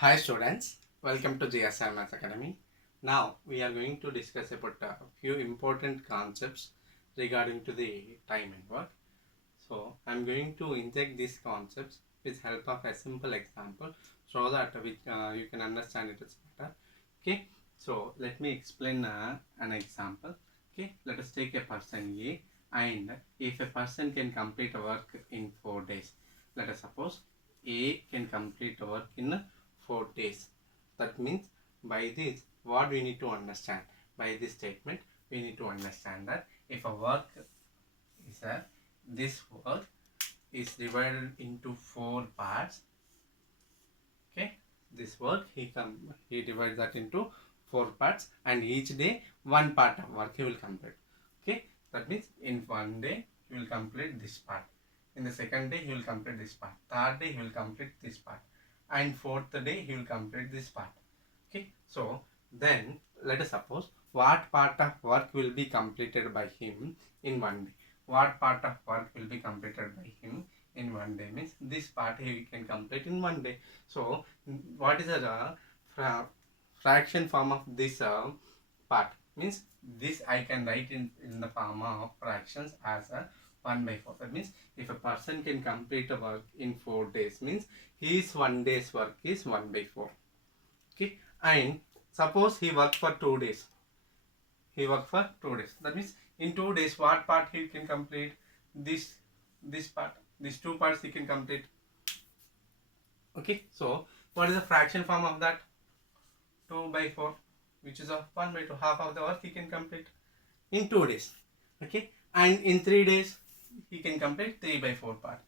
Hi students, welcome to GSI Maths Academy. Now we are going to discuss about a few important concepts regarding to the time and work. So I am going to inject these concepts with help of a simple example so that you can understand it better. Okay, so let me explain an example. Okay, let us take a person A, and if a person can complete a work in 4 days, let us suppose A can complete a work in 4 days. That means by this what we need to understand, by this statement we need to understand that if a work is this work is divided into 4 parts. Okay, this work he divides that into 4 parts, and each day one part of work he will complete. Okay, that means in one day he will complete this part, in the second day he will complete this part, third day he will complete this part, and fourth day he will complete this part. Okay, so then let us suppose what part of work will be completed by him in one day. What part of work will be completed by him in one day means this part he can complete in one day. So what is the fraction form of this part means this I can write in the form of fractions as a 1 by 4. That means if a person can complete a work in 4 days means his 1 day's work is 1 by 4. Okay, and suppose he worked for 2 days. He worked for 2 days. That means in 2 days what part he can complete? This part. These two parts he can complete. Okay, so what is the fraction form of that? 2 by 4, which is of 1 by 2. Half of the work he can complete in 2 days. Okay, and in 3 days he can complete 3 by 4 part.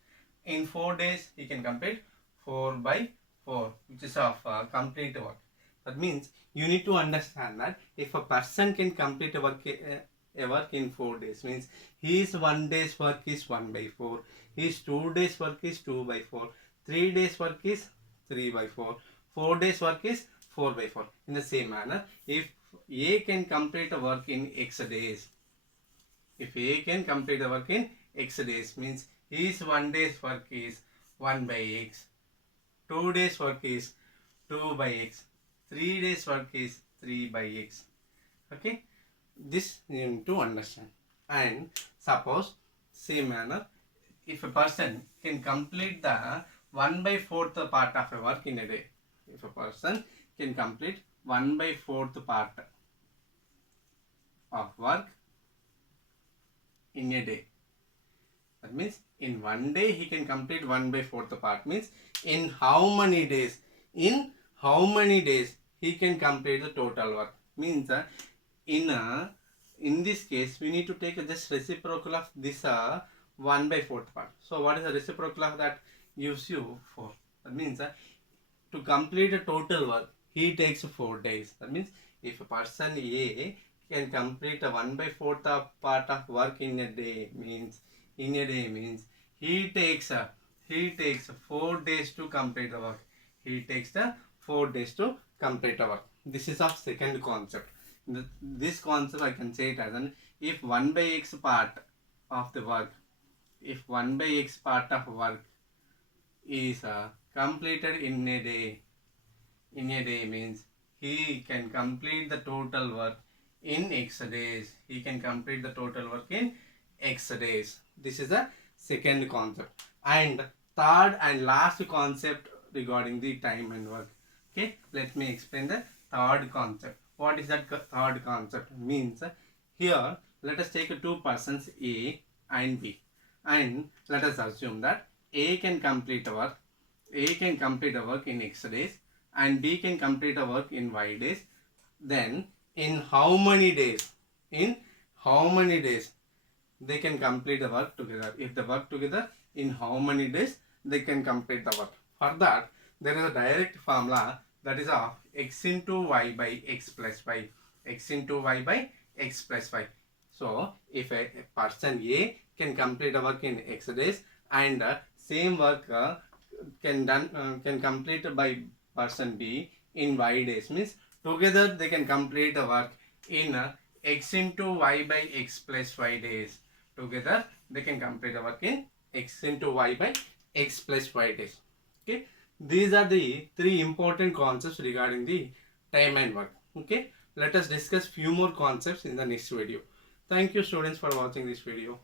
In 4 days he can complete 4 by 4, which is of complete work. That means you need to understand that if a person can complete a work in 4 days means his 1 day's work is 1 by 4, his 2 days work is 2 by 4, 3 days work is 3 by 4, 4 days work is 4 by 4. In the same manner, if A can complete a work in X days, if A can complete the work in X days means his 1 day's work is 1 by X, 2 days work is 2 by X, 3 days work is 3 by X. Okay, this you need to understand. And suppose same manner, if a person can complete the 1 by 4th part of a work in a day, if a person can complete 1 by 4th part of work in a day, that means in one day he can complete 1 by 4th part means in how many days, in how many days he can complete the total work means in this case we need to take just reciprocal of this 1 by 4th part. So what is the reciprocal of that? Gives you 4. That means to complete a total work he takes 4 days. That means if a person A can complete a 1 by 4th part of work in a day means he takes 4 days to complete the work. He takes the 4 days to complete the work. This is of second concept. This concept I can say it as an if 1 by x part of the work, if 1 by x part of work is completed in a day means he can complete the total work in x days. He can complete the total work in x days. This is the second concept. And third and last concept regarding the time and work. Okay, let me explain the third concept. What is that third concept? Means here let us take two persons A and B, and let us assume that A can complete a work in X days and B can complete a work in Y days. Then in how many days? In how many days they can complete the work together? If they work together, in how many days they can complete the work? For that, there is a direct formula, that is of x into y by x plus y. X into y by x plus y. So if a person A can complete a work in x days and same work can complete by person B in y days means together they can complete the work in x into y by x plus y days. Together they can complete the work in x into y by x plus y days. Okay, These are the three important concepts regarding the time and work. Okay, let us discuss few more concepts in the next video. Thank you students for watching this video.